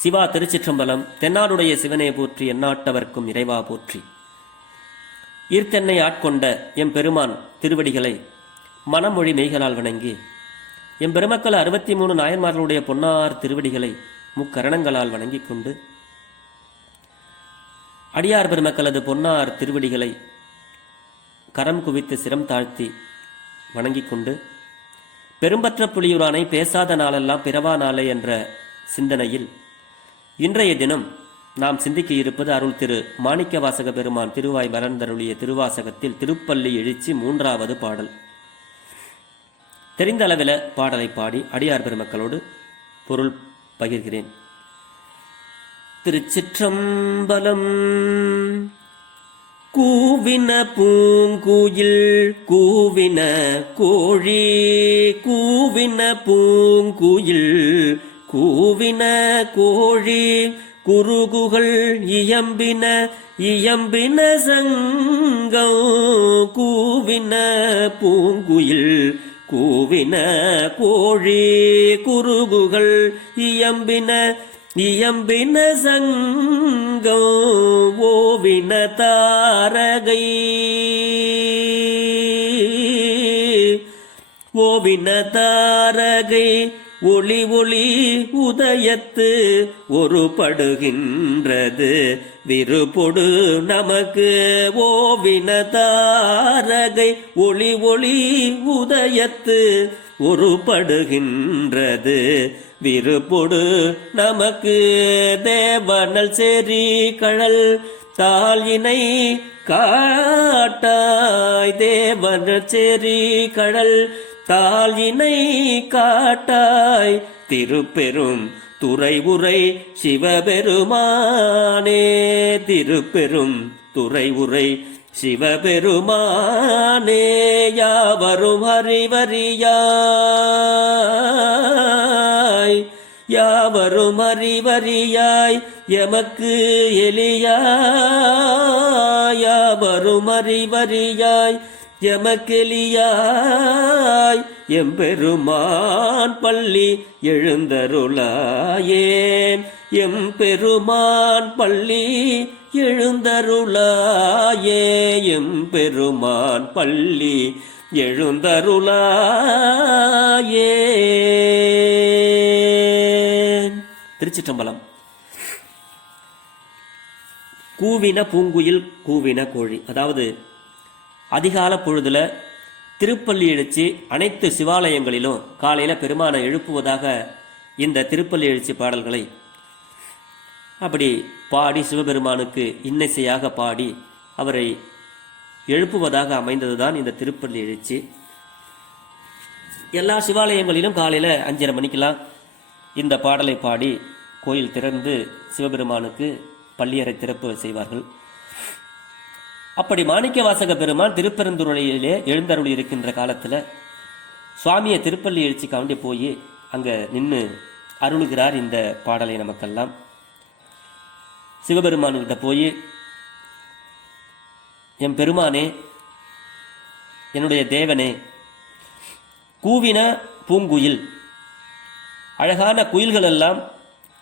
சிவா திருச்சிற்றம்பலம். தென்னாடுடைய சிவனே போற்றி, எந்நாட்டவர்க்கும் இறைவா போற்றி. ஈர்த்தென்னை ஆட்கொண்ட எம்பெருமான் திருவடிகளை மனமொழி மெய்களால் வணங்கி, எம்பெருமக்கள் 63 நாயன்மார்களுடைய பொன்னார் திருவடிகளை முக்கரணங்களால் வணங்கிக் கொண்டு, அடியார் பெருமக்களது பொன்னார் திருவடிகளை கரம் குவித்து சிரம் தாழ்த்தி வணங்கிக் கொண்டு, பெரும்பற்ற புலியூரானை பேசாத நாளெல்லாம் பிறவா நாளே என்ற சிந்தனையில் இன்றைய தினம் நாம் சிந்திக்க இருப்பது அருள் திரு மாணிக்க வாசக பெருமான் திருவாய் மலர்ந்தருளிய திருவாசகத்தில் திருப்பள்ளி எழுச்சி 3வது பாடல். தெரிந்த அளவில் பாடலை பாடி அடியார் பெருமக்களோடு பொருள் பகிர்கிறேன். திருச்சிற்றம்பலம். கூவின பூங்குயில் கூவின கோழி, கூவின பூங்குயில் கூவின கோழி, குருகுகள் இயம்பின இயம்பின சங்கம், கூவின பூங்குயில் கூவின கோழி, குருகுகள் இயம்பின இயம்பின சங்கம், ஓவின தாரகை ஓவின தாரகை ஒளி ஒளி உதயத்து ஒரு படுகின்றது விருப்பொடு நமக்கு, ஓவின தாரகை ஒளி ஒளி உதயத்து ஒரு படுகின்றது விருப்பொடு நமக்கு, தேவனல் சேரி கழல் தாளினை காட்டாய், தேவனல் சேரி கழல் தாளினை காட்டாய், திருப்பெரும் துறை உரை சிவபெருமானே, திருப்பெரும் துறை உரை சிவபெருமானே, யாவரும் அறிவறியாய் யாவரும் அறிவறியாய் எமக்கு எளியாய், யாவரும் அறிவறியாய் எமக்கெளியாய், எம்பெருமான் பள்ளி எழுந்தருளாயே, எம்பெருமான் பள்ளி எழுந்தருளாயே, எம்பெருமான் பள்ளி எழுந்தருளாயே. திருச்சிற்றம்பலம். கூவின பூங்குயில் கூவின கோழி, அதாவது அதிகால பொழுதுல திருப்பள்ளி எழுச்சி அனைத்து சிவாலயங்களிலும் காலையில பெருமானை எழுப்புவதாக இந்த திருப்பள்ளி எழுச்சி பாடல்களை அப்படி பாடி சிவபெருமானுக்கு இன்னிசையாக பாடி அவரை எழுப்புவதாக அமைந்ததுதான் இந்த திருப்பள்ளி எழுச்சி. எல்லா சிவாலயங்களிலும் காலையில 5:30 மணிக்கெல்லாம் இந்த பாடலை பாடி கோயில் திறந்து சிவபெருமானுக்கு பள்ளியறை திறப்பு செய்வார்கள். அப்படி மாணிக்க வாசக பெருமான் திருப்பெருந்துறையிலே எழுந்தருளி இருக்கின்ற காலத்தில் சுவாமியை திருப்பள்ளி எழுச்சிக்காண்டி போய் அங்கே நின்று அருளுகிறார் இந்த பாடலை நமக்கெல்லாம். சிவபெருமான்கிட்ட போய், என் பெருமானே, என்னுடைய தேவனே, கூவின பூங்குயில், அழகான குயில்கள் எல்லாம்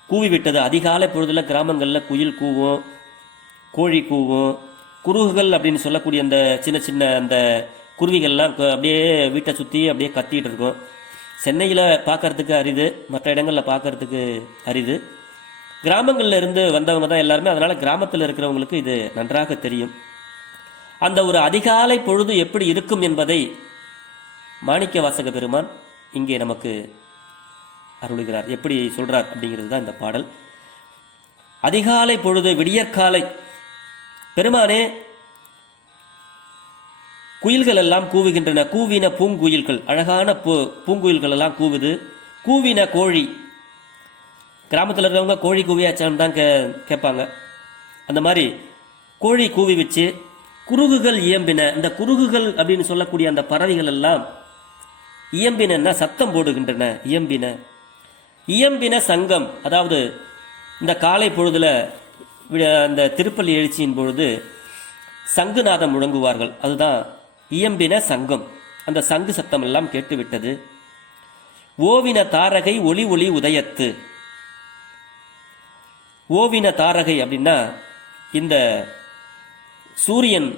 கூவிவிட்டது. அதிகாலை பொழுதுல கிராமங்களில் குயில் கூவும், கோழி கூவும், குருகுகள் அப்படின்னு சொல்லக்கூடிய அந்த சின்ன சின்ன அந்த குருவிகள்லாம் அப்படியே வீட்டை சுற்றி அப்படியே கத்திட்டு இருக்கும். சென்னையில் பார்க்கறதுக்கு அரிது, மற்ற இடங்களில் பார்க்கறதுக்கு அரிது. கிராமங்களில் இருந்து வந்தவங்க தான் எல்லாருமே, அதனால் கிராமத்தில் இருக்கிறவங்களுக்கு இது நன்றாக தெரியும். அந்த ஒரு அதிகாலை பொழுது எப்படி இருக்கும் என்பதை மாணிக்க வாசக பெருமான் இங்கே நமக்கு அருளுகிறார். எப்படி சொல்றார் அப்படிங்கிறது தான் இந்த பாடல். அதிகாலை பொழுது, விடியற்காலை, பெருமானே, குயில்கள் எல்லாம் கூவுகின்றன. கூவின பூங்குயில்கள், அழகான பூங்குயில்கள் எல்லாம் கூவுது. கூவின கோழி, கிராமத்தில் இருக்கிறவங்க கோழி கூவியாச்சான்னு தான் கேட்பாங்க. அந்த மாதிரி கோழி கூவி வச்சு, குருகுகள் இயம்பின, இந்த குருகுகள் அப்படின்னு சொல்லக்கூடிய அந்த பறவைகள் எல்லாம் இயம்பின சத்தம் போடுகின்றன. இயம்பின இயம்பின சங்கம், அதாவது இந்த காலை பொழுதுல அந்த திருப்பள்ளி எழுச்சியின் பொழுது சங்குநாதம் முழங்குவார்கள். அதுதான் இயம்பின சங்கம். அந்த சங்கு சத்தம் எல்லாம் கேட்டுவிட்டது. ஓவின தாரகை ஒளி ஒளி உதயத்து, ஓவின தாரகை அப்படின்னா இந்த சூரியன்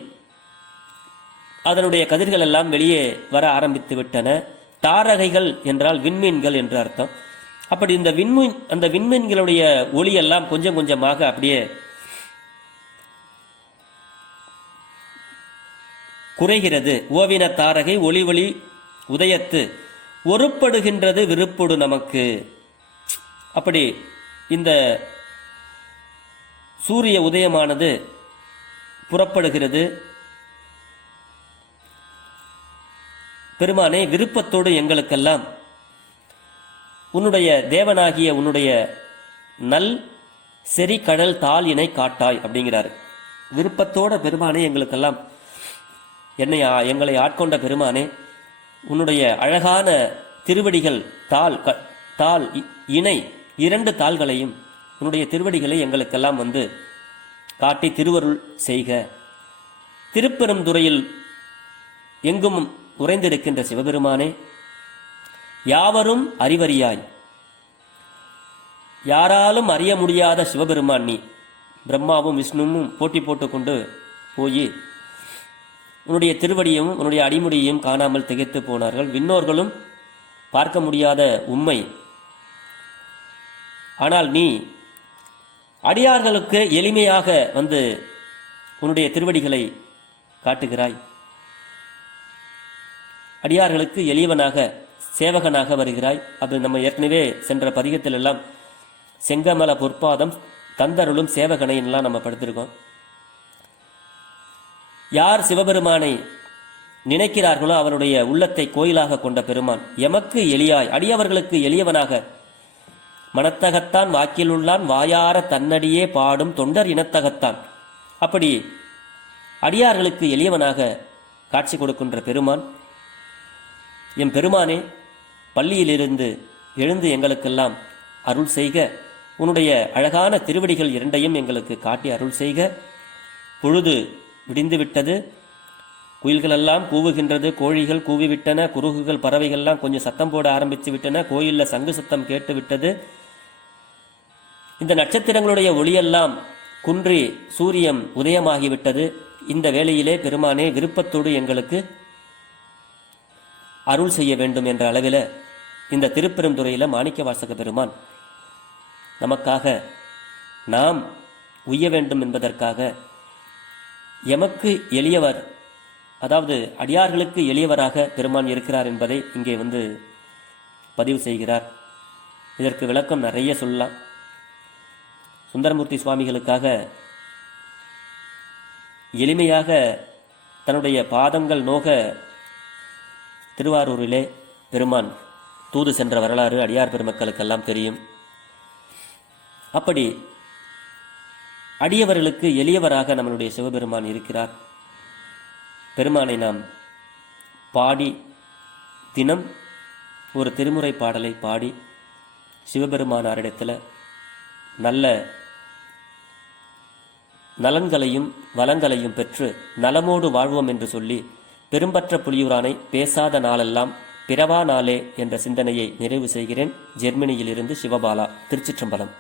அதனுடைய கதிர்கள் எல்லாம் வெளியே வர ஆரம்பித்து விட்டன. தாரகைகள் என்றால் விண்மீன்கள் என்று அர்த்தம். அப்படி இந்த அந்த விண்மீன்களுடைய ஒளியெல்லாம் கொஞ்சம் கொஞ்சமாக அப்படியே குறைகிறது. ஓவின தாரகை ஒளி ஒளி உதயத்து ஒருப்படுகின்றது விருப்பொடு நமக்கு. அப்படி இந்த சூரிய உதயமானது புறப்படுகிறது. பெருமானே, விருப்பத்தோடு எங்களுக்கெல்லாம் உன்னுடைய தேவனாகிய உன்னுடைய நல் செறி கடல் தாள் இணை காட்டாய் அப்படிங்கிறாரு. விருப்பத்தோட பெருமானே எங்களுக்கெல்லாம் எங்களை ஆட்கொண்ட பெருமானே, உன்னுடைய அழகான திருவடிகள் தாள் இணை 2 தாள்களையும் உன்னுடைய திருவடிகளை எங்களுக்கெல்லாம் வந்து காட்டி திருவருள் செய்க. திருப்பெருந்துறையில் எங்கும் உறைந்திருக்கின்ற சிவபெருமானே, யாவரும் அறிவறியாய், யாராலும் அறிய முடியாத சிவபெருமான் நீ. பிரம்மாவும் விஷ்ணுவும் போட்டி போட்டுக்கொண்டு போய் உன்னுடைய திருவடியும் உன்னுடைய அடிமுடியையும் காணாமல் திகைத்து போனார்கள். விண்ணோர்களும் பார்க்க முடியாத உம்மை. ஆனால் நீ அடியார்களுக்கு எளிமையாக வந்து உன்னுடைய திருவடிகளை காட்டுகிறாய். அடியார்களுக்கு எளியவனாக சேவகனாக வருகிறாய். அது நம்ம ஏற்கனவே சென்ற பதிகத்தில் எல்லாம் செங்கமல பொற்பாதம் தந்தருளும் சேவகனை எல்லாம் நம்ம படுத்திருக்கோம். யார் சிவபெருமானை நினைக்கிறார்களோ அவருடைய உள்ளத்தை கோயிலாக கொண்ட பெருமான் எமக்கு எளியாய், அடியவர்களுக்கு எளியவனாக, மனத்தகத்தான் வாக்கில் உள்ளான் வாயார தன்னடியே பாடும் தொண்டர் இனத்தகத்தான். அப்படி அடியார்களுக்கு எளியவனாக காட்சி கொடுக்கின்ற பெருமான் எம் பெருமானே, பள்ளியிலிருந்து எழுந்து எங்களுக்கெல்லாம் அருள் செய்க. உன்னுடைய அழகான திருவடிகள் 2ஐயும் எங்களுக்கு காட்டி அருள் செய்க. பொழுது விடிந்துவிட்டது. குயில்களெல்லாம் கூவுகின்றது. கோழிகள் கூவிவிட்டன. குருகுகள் பறவைகள்லாம் கொஞ்சம் சத்தம் போட ஆரம்பித்து விட்டன. கோயிலில் சங்கு சத்தம் கேட்டு விட்டது. இந்த நட்சத்திரங்களுடைய ஒளியெல்லாம் குன்றி சூரியன் உதயமாகிவிட்டது. இந்த வேளையிலே பெருமானே, விருப்பத்தோடு எங்களுக்கு அருள் செய்ய வேண்டும் என்ற அளவில் இந்த திருப்பெருந்துறையில் மாணிக்க வாசக பெருமான் நமக்காக, நாம் உய்ய வேண்டும் என்பதற்காக எமக்கு எளியவர், அதாவது அடியார்களுக்கு எளியவராக பெருமான் இருக்கிறார் என்பதை இங்கே வந்து பதிவு செய்கிறார். இதற்கு விளக்கம் நிறைய சொல்லலாம். சுந்தரமூர்த்தி சுவாமிகளுக்காக எளிமையாக தன்னுடைய பாதங்கள் நோக திருவாரூரிலே பெருமான் தூது சென்ற வரலாறு அடியார் பெருமக்களுக்கெல்லாம் தெரியும். அப்படி அடியவர்களுக்கு எளியவராக நம்மளுடைய சிவபெருமான் இருக்கிறார். பெருமானை நாம் பாடி, தினம் ஒரு திருமுறை பாடலை பாடி சிவபெருமானாரிடத்தில் நல்ல நலன்களையும் வளங்களையும் பெற்று நலமோடு வாழ்வோம் என்று சொல்லி பெரும்பற்ற புலியூரானை பேசாத நாளெல்லாம் பிறவா நாளே என்ற சிந்தனையை நிறைவு செய்கிறேன். ஜெர்மனியிலிருந்து சிவபாலா. திருச்சிற்றம்பலம்.